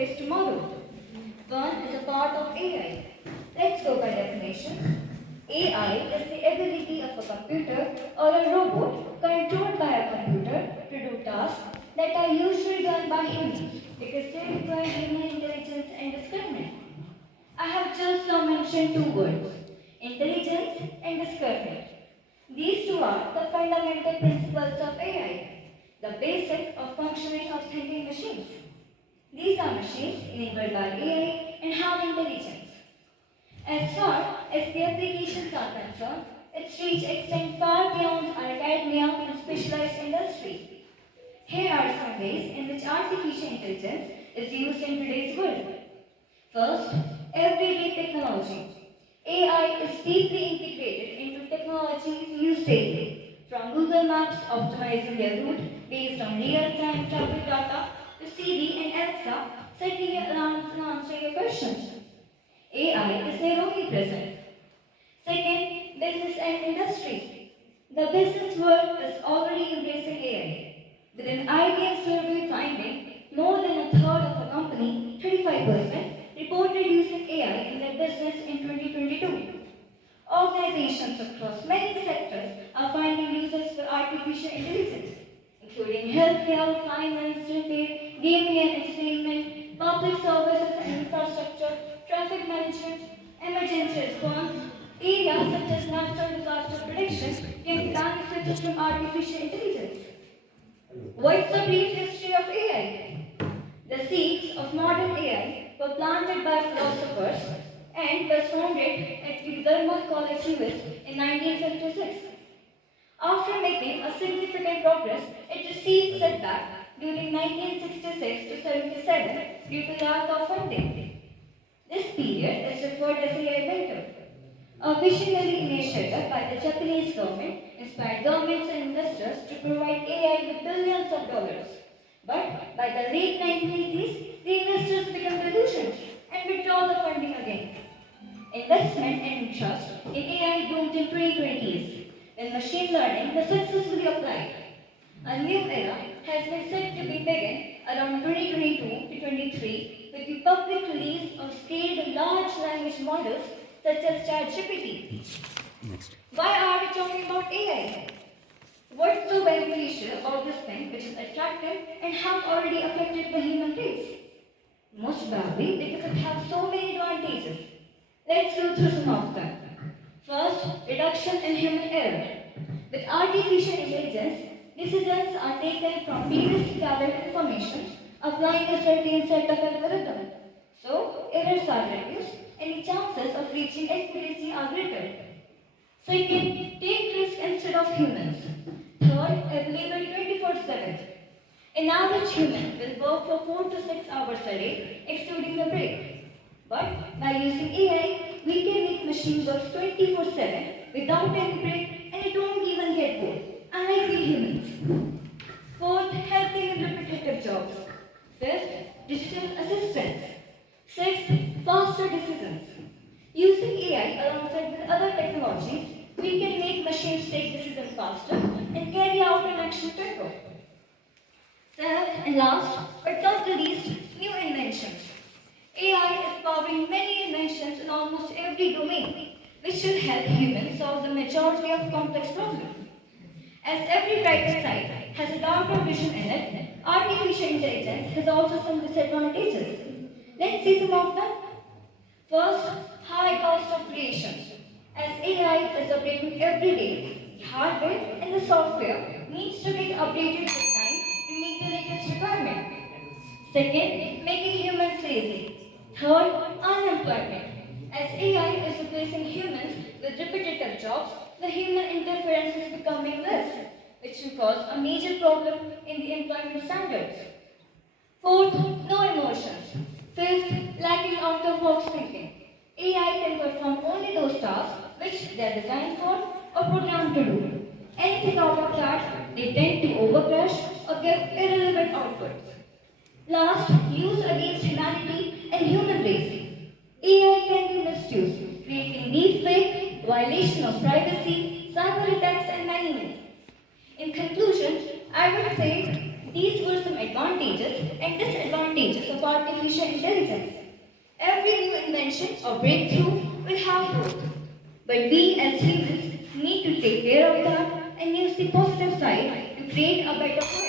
face tomorrow. One is a part of AI. Let's go by definition. AI is the ability of a computer or a robot controlled by a computer to do tasks that are usually done by humans because they require human intelligence and discernment. I have just now mentioned two words, intelligence and discernment. These two are the fundamental principles of AI, the basic of functioning of thinking machines. These are machines enabled by AI and have intelligence. As far as the applications are concerned, its reach extends far beyond academia and specialized industry. Here are some ways in which artificial intelligence is used in today's world. First, everyday technology. AI is deeply integrated into technology used daily, from Google Maps optimizing their route based on real-time traffic data to Siri and Alexa setting alarms and answering your questions. AI is there omnipresent. Second, business and industry. The business world is already embracing AI. With an IBM survey finding more than a third of a company, 35%, reported using AI in their business in 2022. Organizations across many sectors are finding uses for artificial intelligence, including healthcare, finance, retail, gaming and entertainment, public services and infrastructure, traffic management, emergency response. Areas such as natural disaster prediction can benefit from artificial intelligence. What's the brief history of AI? The seeds of modern AI were planted by philosophers and was founded at the Dartmouth College, US in 1956. After making a significant progress, it received setback during 1966 to 77 due to lack of funding. This period is referred as the AI winter. A visionary initiative by the Japanese government inspired governments and investors to provide AI with billions of dollars. But by the late 1980s, the investors became delusional and withdrew the funding again. Investment and interest in AI boomed in 2020s when machine learning was successfully applied. A new era has been said to be begin around 2022 to 23 with the public release of scaled large language models such as ChatGPT. Next. Why are we talking about AI? What's so beneficial about this thing which is attractive and have already affected the human race? Most probably because it has so many advantages. Let's go through some of them. First, reduction in human error. With artificial intelligence, decisions are taken from previously gathered information, applying a certain set of algorithm. So, errors are reduced and the chances of reaching accuracy are greater. Second, take risk instead of humans. Third, available 24/7. An average human will work for 4 to 6 hours a day, excluding the break. But by using AI, we can make machine work 24/7 without any break and it don't even get bored, unlike we humans. Fourth, helping in repetitive jobs. Fifth, digital assistance. Sixth, faster decisions. Using AI alongside with other technologies, we can make machines take decisions faster and carry out an action quicker. Seventh and last, but not the least, new inventions. AI is powering many inventions in almost every domain, which should help humans solve the majority of complex problems. As every brighter side has a darker vision in it, artificial intelligence has also some disadvantages. Let's see some of them. First, high cost of creation. As AI is updating every day, the hardware and the software needs to get updated with time to meet the latest requirement. Second, making humans lazy. Third, unemployment. As AI is replacing humans with repetitive jobs, the human interference is becoming less, which will cause a major problem in the employment standards. Fourth, no emotions. Fifth, lacking out-of-box thinking. AI can perform only those tasks which they are designed for or programmed to do. Anything out of that, they tend to overcrash or give irrelevant outputs. Last, use against humanity and human race. AI can be misused, creating deepfake, violation of privacy, cyber attacks, and many more. In conclusion, I would say These were some advantages and disadvantages of artificial intelligence. Every new invention or breakthrough will have growth. But we as humans need to take care of that and use the positive side to create a better world.